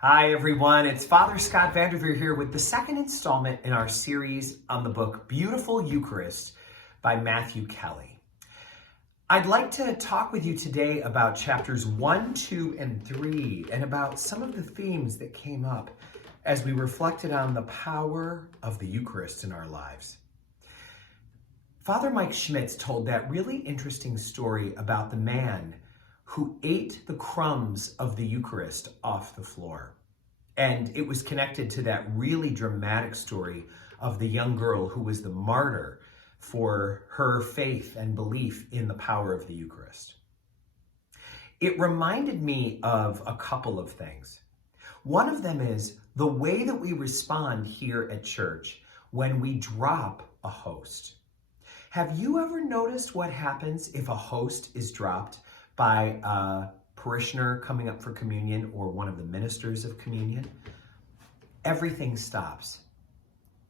Hi everyone, it's Father Scott Vanderveer here with the second installment in our series on the book Beautiful Eucharist by Matthew Kelly. I'd like to talk with you today about chapters 1, 2, and 3 and about some of the themes that came up as we reflected on the power of the Eucharist in our lives. Father Mike Schmitz told that really interesting story about the man who ate the crumbs of the Eucharist off the floor. And it was connected to that really dramatic story of the young girl who was the martyr for her faith and belief in the power of the Eucharist. It reminded me of a couple of things. One of them is the way that we respond here at church when we drop a host. Have you ever noticed what happens if a host is dropped by a parishioner coming up for communion or one of the ministers of communion? Everything stops.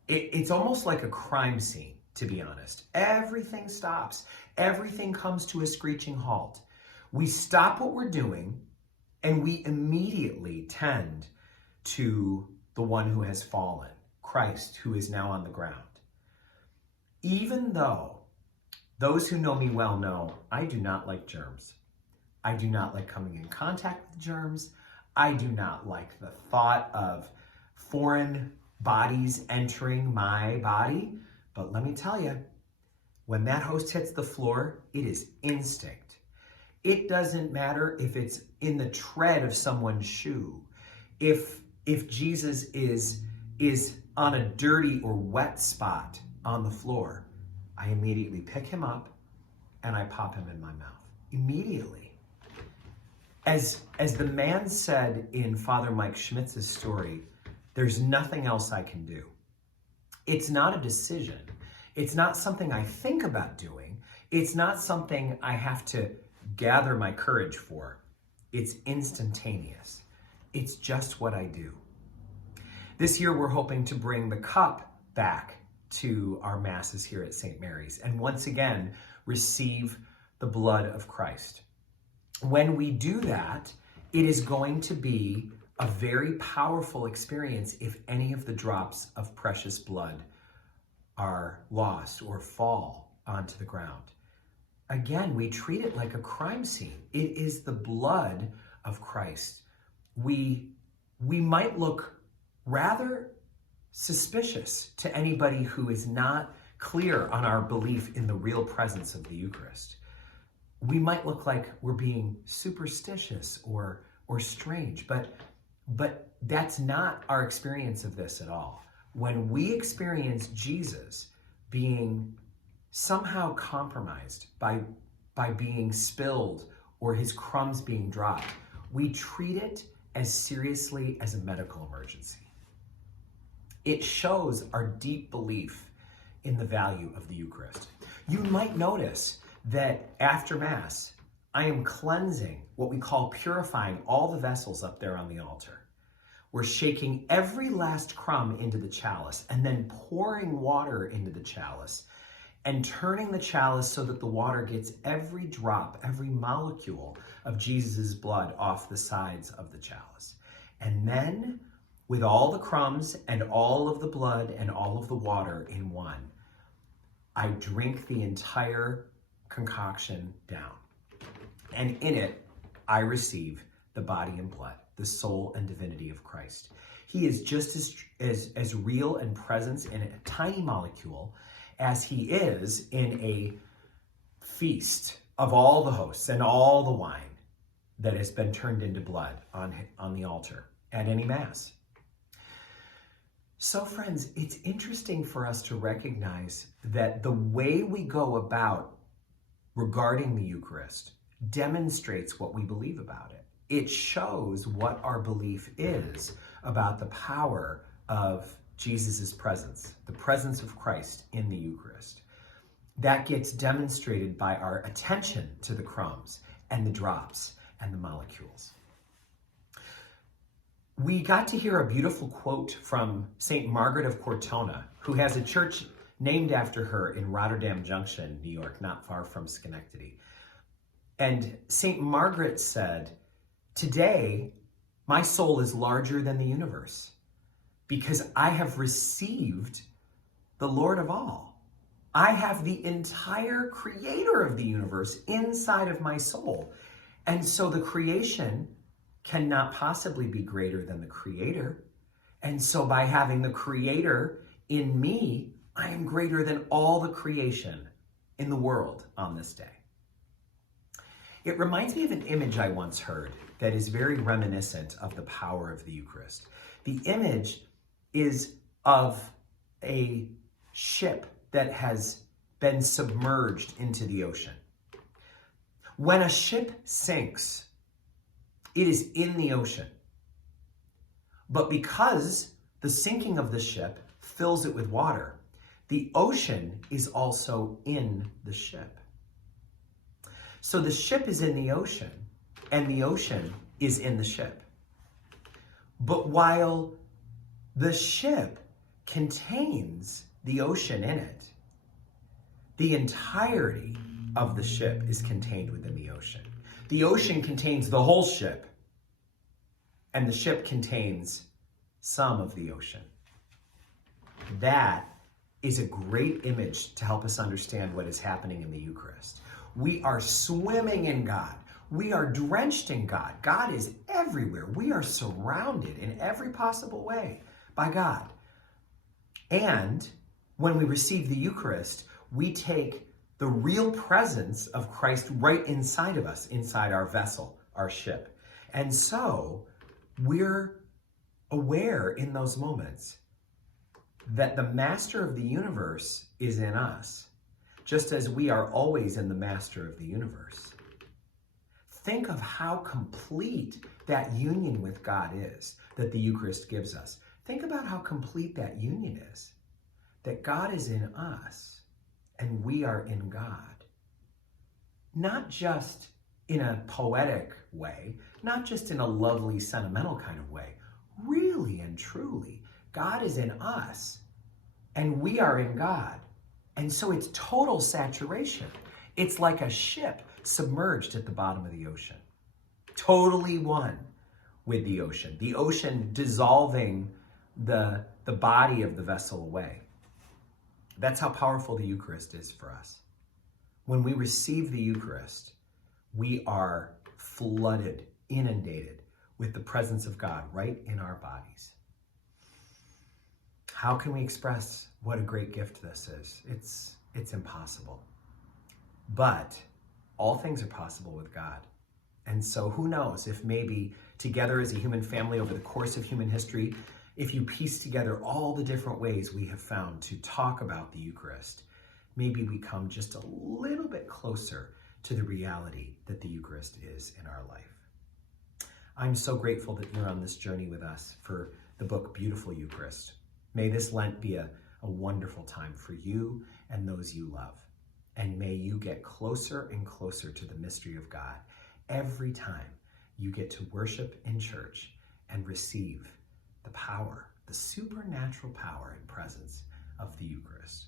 It's almost like a crime scene, to be honest. Everything stops. Everything comes to a screeching halt. We stop what we're doing and we immediately tend to the one who has fallen, Christ, who is now on the ground. Even though those who know me well know I do not like germs. I do not like coming in contact with germs. I do not like the thought of foreign bodies entering my body. But let me tell you, when that host hits the floor, it is instinct. It doesn't matter if it's in the tread of someone's shoe. If Jesus is on a dirty or wet spot on the floor, I immediately pick him up and I pop him in my mouth. Immediately. As the man said in Father Mike Schmitz's story, there's nothing else I can do. It's not a decision. It's not something I think about doing. It's not something I have to gather my courage for. It's instantaneous. It's just what I do. This year, we're hoping to bring the cup back to our masses here at St. Mary's and once again receive the blood of Christ. When we do that, it is going to be a very powerful experience if any of the drops of precious blood are lost or fall onto the ground. Again, we treat it like a crime scene. It is the blood of Christ. We might look rather suspicious to anybody who is not clear on our belief in the real presence of the Eucharist. We might look like we're being superstitious or strange, but that's not our experience of this at all. When we experience Jesus being somehow compromised by being spilled or his crumbs being dropped, we treat it as seriously as a medical emergency. It shows our deep belief in the value of the Eucharist. You might notice that after Mass, I am cleansing, what we call purifying, all the vessels up there on the altar. We're shaking every last crumb into the chalice and then pouring water into the chalice and turning the chalice so that the water gets every drop, every molecule of Jesus' blood off the sides of the chalice. And then, with all the crumbs and all of the blood and all of the water in one, I drink the entire concoction down. And in it, I receive the body and blood, the soul and divinity of Christ. He is just as real and present in a tiny molecule as he is in a feast of all the hosts and all the wine that has been turned into blood on the altar at any Mass. So friends, it's interesting for us to recognize that the way we go about regarding the Eucharist demonstrates what we believe about it. It shows what our belief is about the power of Jesus' presence, the presence of Christ in the Eucharist. That gets demonstrated by our attention to the crumbs and the drops and the molecules. We got to hear a beautiful quote from St. Margaret of Cortona, who has a church named after her in Rotterdam Junction, New York, not far from Schenectady. And St. Margaret said, "Today, My soul is larger than the universe because I have received the Lord of all. I have the entire creator of the universe inside of my soul. And so the creation cannot possibly be greater than the creator. And so by having the creator in me, I am greater than all the creation in the world on this day. It reminds me of an image I once heard that is very reminiscent of the power of the Eucharist. The image is of a ship that has been submerged into the ocean. When a ship sinks, it is in the ocean. But because the sinking of the ship fills it with water, the ocean is also in the ship. So the ship is in the ocean, and the ocean is in the ship. But while the ship contains the ocean in it, the entirety of the ship is contained within the ocean. The ocean contains the whole ship, and the ship contains some of the ocean. That is a great image to help us understand what is happening in the Eucharist. We are swimming in God. We are drenched in God. God is everywhere. We are surrounded in every possible way by God. And when we receive the Eucharist, we take the real presence of Christ right inside of us, inside our vessel, our ship. And so we're aware in those moments that the master of the universe is in us, just as we are always in the master of the universe. Think of how complete that union with God is that the Eucharist gives us. Think about how complete that union is, that God is in us and we are in God. Not just in a poetic way, not just in a lovely, sentimental kind of way. Really and truly, God is in us and we are in God. And so it's total saturation. It's like a ship submerged at the bottom of the ocean, totally one with the ocean dissolving the body of the vessel away. That's how powerful the Eucharist is for us. When we receive the Eucharist, we are flooded, inundated with the presence of God right in our bodies. How can we express what a great gift this is? It's impossible. But all things are possible with God. And so who knows if maybe together as a human family over the course of human history, if you piece together all the different ways we have found to talk about the Eucharist, maybe we come just a little bit closer to the reality that the Eucharist is in our life. I'm so grateful that you're on this journey with us for the book Beautiful Eucharist. May this Lent be a wonderful time for you and those you love. And may you get closer and closer to the mystery of God every time you get to worship in church and receive the power, the supernatural power and presence of the Eucharist.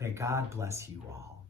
May God bless you all.